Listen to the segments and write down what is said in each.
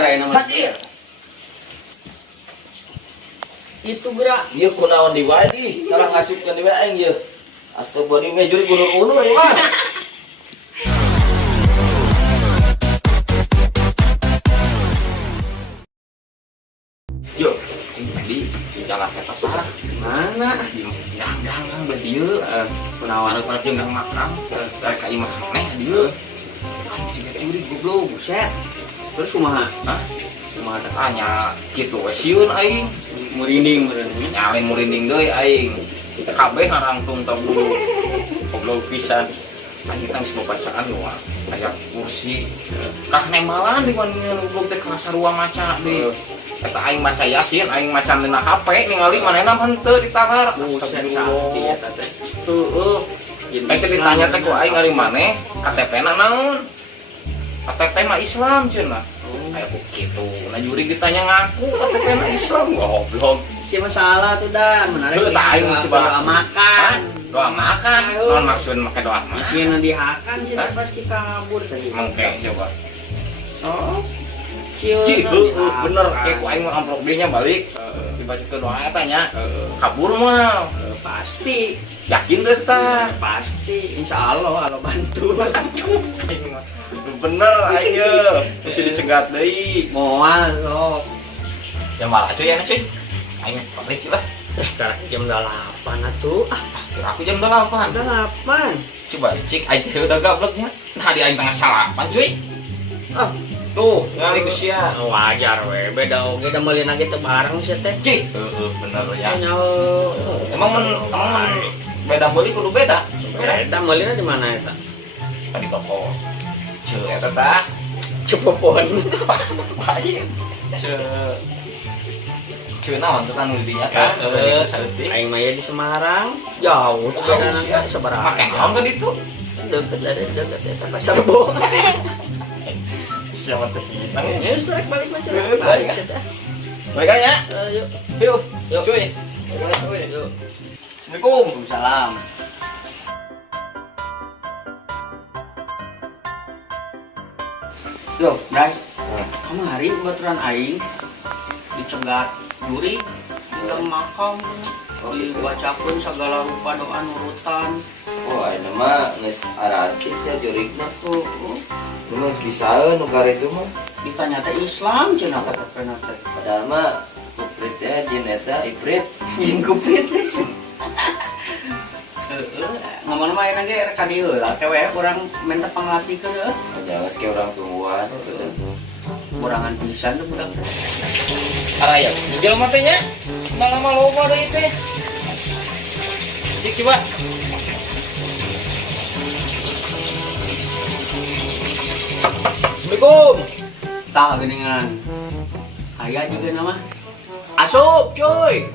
Hadir. Itu gerak. Ieu kunaon di wae di, salah ngasupkeun di wae aing ieu. Atuh body ngejuri gunur-gunur ya mah. Yuk, tadi di jalan kata apa? Mana? Jangan beli dieu. Kunaon kalau jeung gang makam, karek ka imah neh dieu. Curi goblok. Buset. Terus kumaha? Hah? Cuma tanya gitu we sieun aing. Merinding meureun. Nyalin merinding deui aing. Kabeh ngarangtung tabulu. Goblok pisan. Aing tang sebacaan doang. Aya kursi. Kah nembalan di mana goblok teh ka sarua maca deui. Eta aing maca Yasin, aing maca dina HP ningali manehna henteu ditarar. Astagfirullah. Tuh. Aing teh ditanya teh ku aing ari maneh, KTP-na naon? KTP mah Islam cenah. Kayak begitu. Nah juri ditanya ngaku KTP-na Islam goblok. Si masalah tuh dan menarik. Lu tak aing coba doa makan. Doa makan. Non maksud make doa makan. Isinya dihakan sih pasti kabur tadi. Mengke coba. Oh. Cium. Bener kayak ku aing mah amplop dinya balik. Dibaca ke doa eta nya. Kabur mah. Pasti. Yakin teh tah. Pasti. Insyaallah Allah bantu. Bener ayo. Mesti dicegat deui. Moal sok. Ya malah cuy ya cuy. Aing balik lah. Sekarang jam 8 atuh. Kira aku jam 8. Udah 8. Coba cik aing teh udah gableknya. Nah di aing tengah salapan cuy. Ah, Tuh, ngali geus sia. wajar we. Beda oge da meulina ge teu bareng sia teh. Cih, bener ya. Emang Beda meuli kudu beda. beda meulina di mana eta? Tadi toko. Ceu eta tah. Cepopon. Baik. Ceu naon teh anu dinya tah? Saeutik. Aing mah ya di Semarang. Jauh tuh beda nana sabaraha. Make naon kan itu? Deket dari deket eta Pasar Bo. Siapa teh? Ya strek balik macam Balik, balik ya. sia teh. Baik ya. Yuk. Yuk, Yuk. cuy. Yuk. Assalamualaikum. Waalaikumsalam. Yo, Bray. Kemari baturan aing dicegat juri di makam dibacakeun sagala rupa doa nurutan. Wah, ini mah nges aratik ya jurigna tuh. Ini mah bisaeun nu itu mah. Ditanya teh Islam cenah kata pena teh. Padahal mah kuprit ya jin eta iprit. Jin kuprit. Ngomong mah enak ge rek ka dieu lah kewe urang minta pangalatikeun heuh. Jangan ke orang tua. Kurangan pisan tuh budak. Araya, jujur matanya. Malah loba deui teh. Cik coba. Assalamualaikum. Tak geningan. Aya juga nama. Asup, cuy.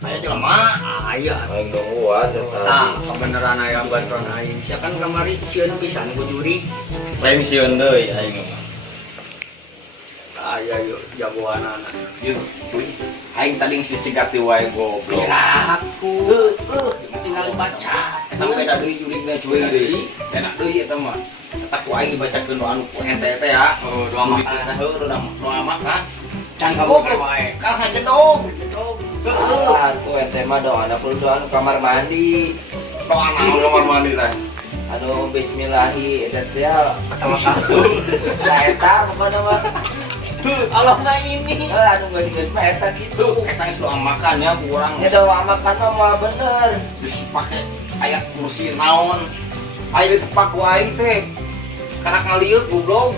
Aya jelema. Aya. Aing nungguan eta. Nah, kebenaran aya bantuan aing. Sia kan kamari sieun pisan ku juri. Lain sieun deui aing mah. Aya yuk jagoanana. Yuk, cuy. Aing tadi ngisi cegat di wae goblok. Piraku. Tinggal baca. Eta beda deui jurigna cuy deui. Enak deui eta mah. Eta ku aing dibacakeun doa anu ente teh ya. Oh, doa makan. Heuh, doa makan. Can kamu wae. Kal jedog. Ah, tuh ente mah doana perlu doa nu kamar mandi. Doa naon kamar mandi teh. Anu bismillahi eta teh Kata-kata. lah eta pokona mah. Allah mah ini. Anu geus mah eta kitu. Tuh, eta geus doa makan ya kurang. Ya doa makan mah moal bener. Geus pake aya kursi naon. Aya ditepak ku aing teh. Kana ngalieut goblok.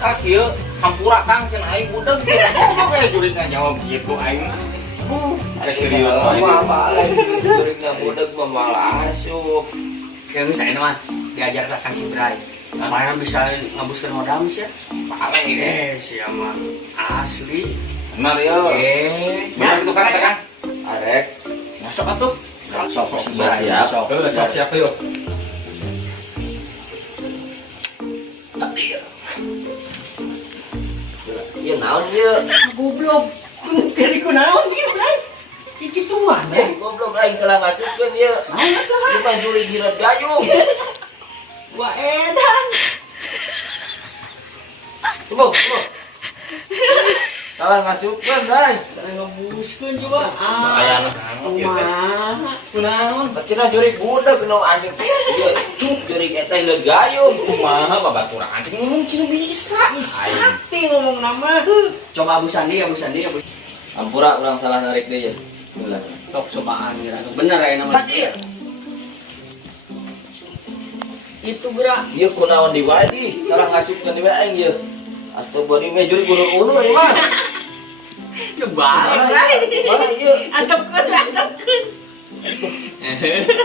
Ka kieu hampura Kang cenah aing budeg. Oke jurigna jawab kitu aing. Keserius Apa lagi jurigna budeg mah malah asup. Yang saya mah diajar kasih Bray. Mana bisa ngabuskeun modal sih ya? Paleh ini. Sia mah asli. Bener ya. Bener itu kan Kang. Arek Masuk atuh. Sok siap. Sok siap yuk. Ieu naon ieu? Goblok. Jadi kunaon ieu, Bray? Kikituan ya. Goblok aing salah ngasupkeun ieu. Mana tah? Ieu mah juri girat gayung. Wah edan. Coba. Salah ngasupkeun, Bray. Saya ngabuskeun coba. Aya anu hangat ieu teh. Kunaon? Cina jurig budak nu asup. Ieu cuk jurig eta ieu gayung. Kumaha babaturan anjing ngomong cina bisa. Sakti ngomong nama. Coba Abu Sandi, Abu Sandi, Abu. Ampura urang salah narik deui ya. Bismillah. Tok cobaan geura. Bener aya nama. Hadir. Itu geura. Ieu kunaon di wadi? Salah ngasupkeun di wae ieu. Astagfirullah me jurig ulur-ulur ieu mah. Coba. Mana ieu? Antepkeun.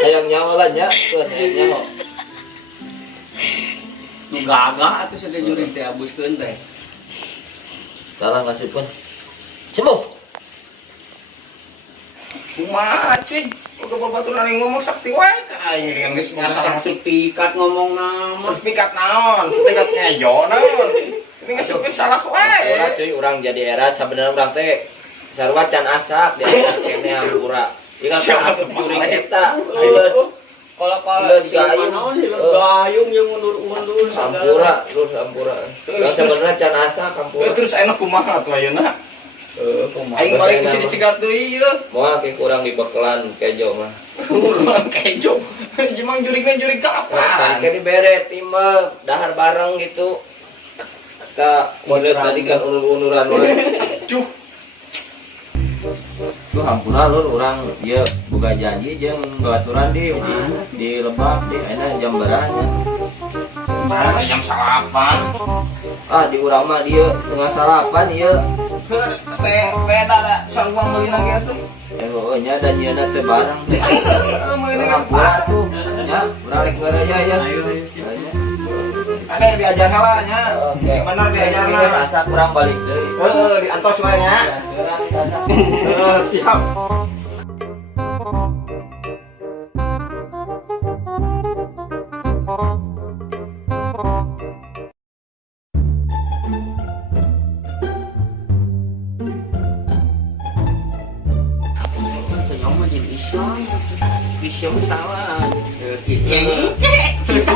Hayang nyawa lah nya, keun nyawa. Nu gagah atuh sada jurig teh abuskeun teh. Salah ngasupkeun. Sembuh. Kumaha cing? Uga babaturan yang ngomong sakti wae ka aing geus masalah Sertifikat ngomong nama. sertifikat naon? Sertifikat ngejo naon? Ini ngasupkeun salah wae. Ampura cuy, urang jadi era sabenerna urang teh sarua can asak di atas kene ampura. Ieu kan asup jurig eta. Kalau Hileud gayung. gayung yang mundur-mundur Ampura, terus ampura. Urang sebenarnya can asak ampura. Terus ayeuna kumaha tuh ayeuna? Kumaha Aing balik bahasa geus enak mah. dicegat deui ieu. Moal ke kurang dibekelan kejo mah. Urang kejo. Jemang jurigna jurig kalaparan. Kayak dibere timah dahar bareng gitu. Ka model tadi kan ulur-uluran we. Cuh. Tuh hampura lur urang ieu boga janji jeung babaturan di Lebak di enak jam beranya. Jam 8. Ah di urang mah dieu tengah sarapan ieu. Beda da saruang meulina ge atuh. Heueuh nya dan ieuna teu bareng. Meulina ge Hampura tuh nya urang rek ngeureja ya. Ada diajar heula nya. Oke. Bener diajar Ini rasa kurang balik deui. Heeh, diantos wae nya. Urang diasak. Siap. Saya mah jadi Islam. Isya salah. Yang itu